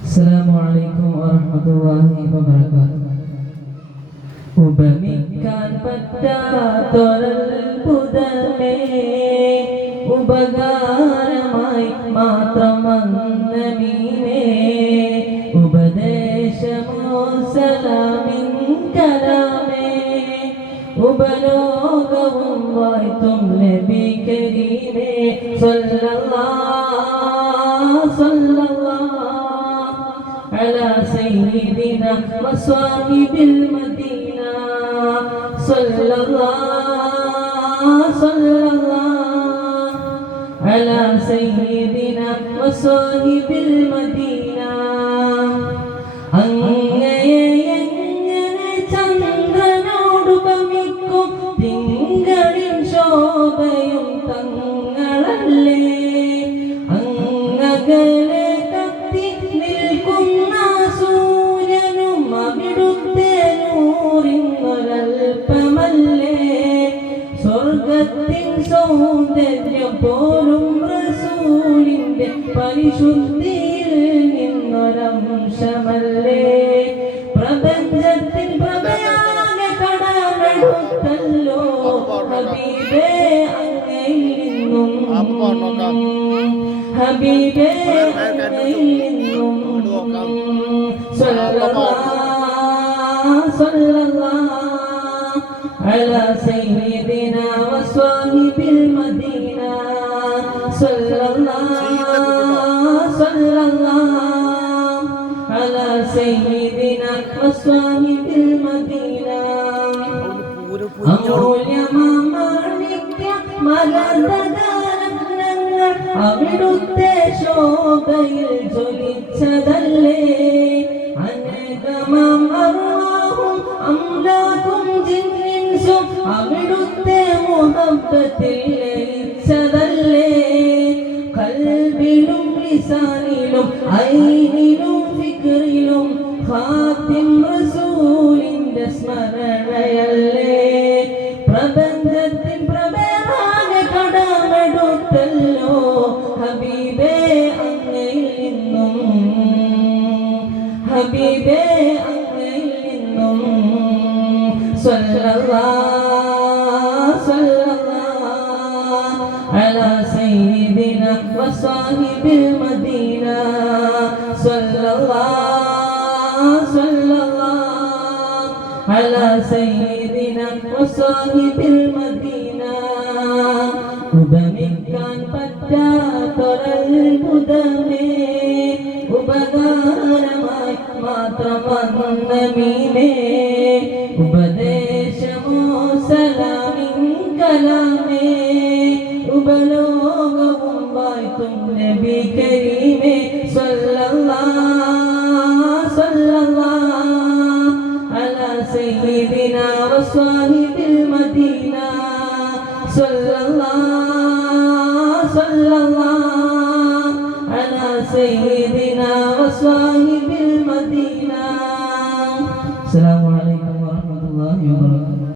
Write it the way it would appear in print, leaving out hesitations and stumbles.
Assalamualaikum warahmatullahi wabarakatuh. ഉപമിക്കാൻ പറ്റാത്തൊരത്ഭുതമേ, ഉപകാരമായി മാത്രം വന്ന മീനേ, ഉപദേശമോ സലാമിൻ കലാമേ, ഉപലോകവും വാഴ്ത്തും നബി കരീമേ സല്ലല്ലാഹു സല്ലല്ലാഹു അലാ സയ്യിദിനാ വസ്വാഹിബിൽ മദീന സല്ലല്ലാഹു സല്ലല്ലാഹു അലാ സയ്യിദിനാ വസ്വാഹിബിൽ മദീന. അങ്ങയെ എങ്ങനെ ചന്ദ്രനോടുപമിക്കും, തിങ്കളിൻ ശോഭയും തങ്ങളല്ലേ. അങ്ങകലെ കത്തി നിൽക്കുന്ന സൂര്യനും അവിടുത്തെ നൂറിനൊരൽപ്പമല്ലേ. സ്വർഗത്തിൻ സൗന്ദര്യം പോലും റസൂലിന്റെ പരിശുദ്ധിയിൽ നിന്നൊരംശമല്ലേ. പ്രപഞ്ചത്തിൻ പ്രഭയാകെ കടമെടുത്തല്ലോ ഹബീബേ അങ്ങയിൽ നിന്നും, ഹബീബേ അങ്ങയിൽ നിന്നും. സല്ലല്ലാഹു സല്ലല്ലാഹു അലാ സയ്യിദിനാ വസ്വാഹിബിൽ മദീന സല്ലല്ലാഹു സല്ലല്ലാഹു അലാ സയ്യിദിനാ വസ്വാഹിബിൽ മദീന. അമൂല്യമാണിക്യ മരതകാരങ്ങൾ അവിടുത്തെ ശോഭയിൽ ജ്വലിച്ചതല്ലേ. അനേകമാം അർവാഹും അംലാകും ജിന്നിൻസും അവിടുത്തെ മുഹബ്ബത്തിൽ ലയിച്ചതല്ലേ. ഖൽബിലും ലിസാനിലും ഐനിലും ഫിക്റിലും ഖാത്തിം റസൂലിന്റെ സ്മരണയല്ലേ. പ്രപഞ്ചത്തിൻ പ്രഭയാകെ കടമെടുത്തല്ലോ ഹബീബേ അങ്ങയിൽ നിന്നും, ഹബീബേ അങ്ങയിൽ നിന്നും. സല്ലല്ലാഹു സല്ലല്ലാഹു അലാ സയ്യിദിനാ വസ്വാഹിബിൽ മദീന സല്ലല്ലാഹു സല്ലല്ലാഹു അലാ സയ്യിദിനാ വസ്വാഹിബിൽ മദീന. ഉപമിക്കാൻ പറ്റാത്തൊരത്ഭുതമേ, ഉപകാരമായി മാത്രം വന്ന മീനേ, ഉപദേശമോ സലാമിൻ കലാമേ, ഉപലോകവും വാഴ്ത്തും നബി കരീമേ സല്ലല്ലാഹു സല്ലല്ലാഹു അലാ സയ്യിദിനാ വസ്വാഹിബിൽ മദീന സല്ലല്ലാഹു സല്ലല്ലാഹു അലാ സയ്യിദിനാ വസ്വാഹിബിൽ മദീന. അസ്സലാമു അലൈക്കും വറഹ്മത്തുള്ളാഹി വബറകാതുഹു.